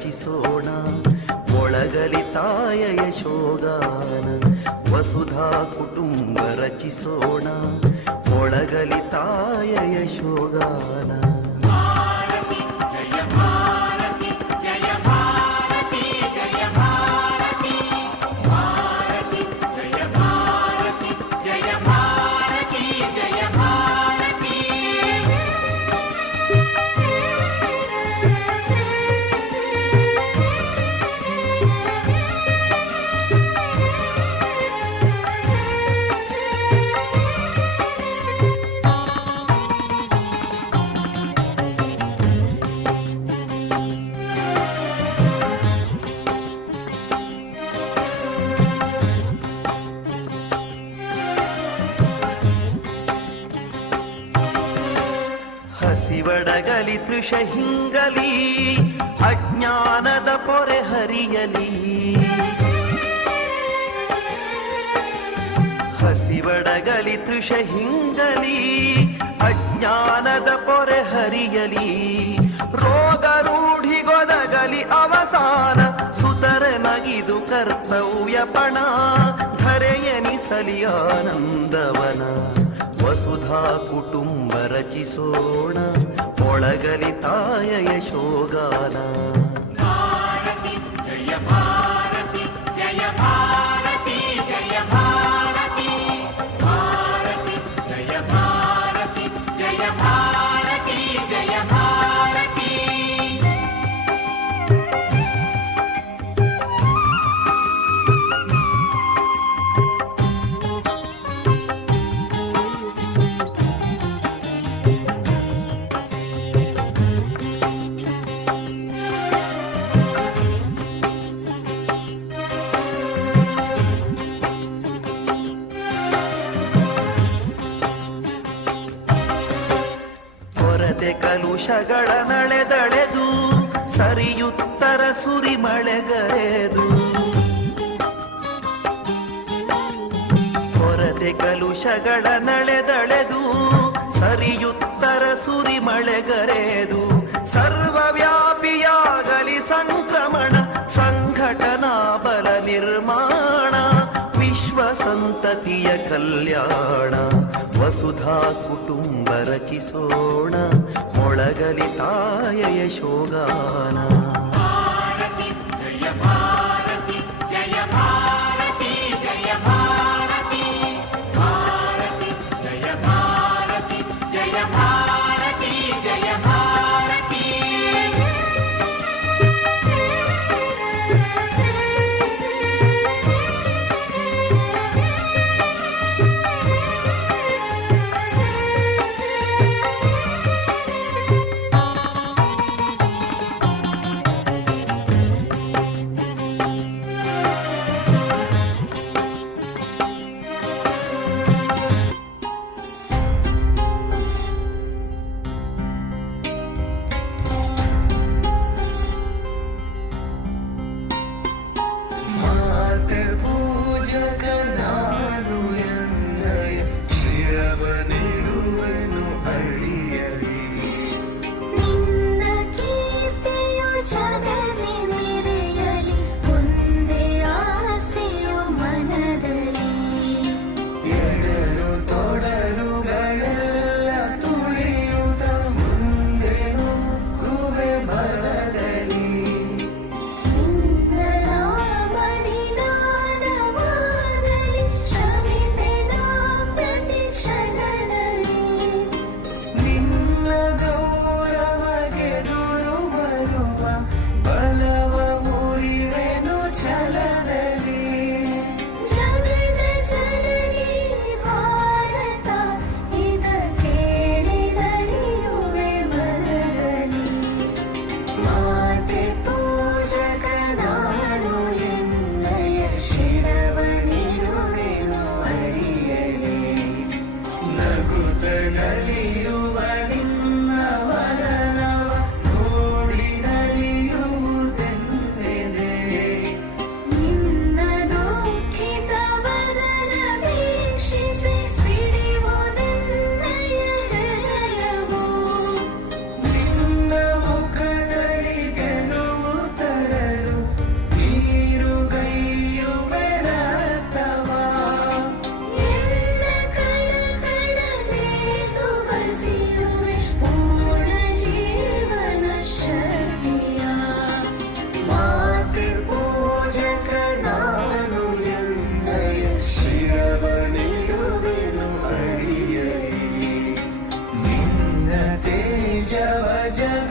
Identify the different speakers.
Speaker 1: ರಚಿಸೋಣ. ಮೊಳಗಲಿ ತಾಯ ಯಶೋಗಾನ ವಸುಧಾ ಕುಟುಂಬ ರಚಿಸೋಣ. ಮೊಳಗಲಿ ತಾಯ ಯಶೋಗಾನ. ತೃಷ ಹಿಂಗಲಿ, ಅಜ್ಞಾನದ ಪೊರೆ ಹರಿಯಲಿ. ಹಸಿವಡಗಲಿ ತೃಷ ಹಿಂಗಲಿ, ಅಜ್ಞಾನದ ಪೊರೆ ಹರಿಯಲಿ. ರೋಗ ರೂಢಿಗೊದಗಲಿ ಅವಸಾನ, ಸುತರೆ ಮಗಿದು ಕರ್ತವ್ಯ ಪಣ ಧರೆಯನಿಸಲಿ ಆನಂದವನ. ವಸುಧಾ ಕುಟುಂಬ ರಚಿಸೋಣ ಒಳಗಲಿ ತಾಯ ಯಶೋಗಾನ ಕೊರತೆ ಕಲುಷಗಳ ನಳೆದಳೆದು ಸರಿಯುತ್ತರ ಸುರಿ ಮಳೆಗರೆದು ಕೊರತೆ ಕಲುಷಗಳ ನಳೆದಳೆದು ಸರಿಯುತ್ತರ ಸುರಿ ಮಳೆಗರೆದು ಕುಟುಂಬ ರಚಿಸೋಣ ಮೊಳಗಲಿ ತಾಯ ಯಶೋಗಾನ
Speaker 2: you're good now. تنالي جوى جمال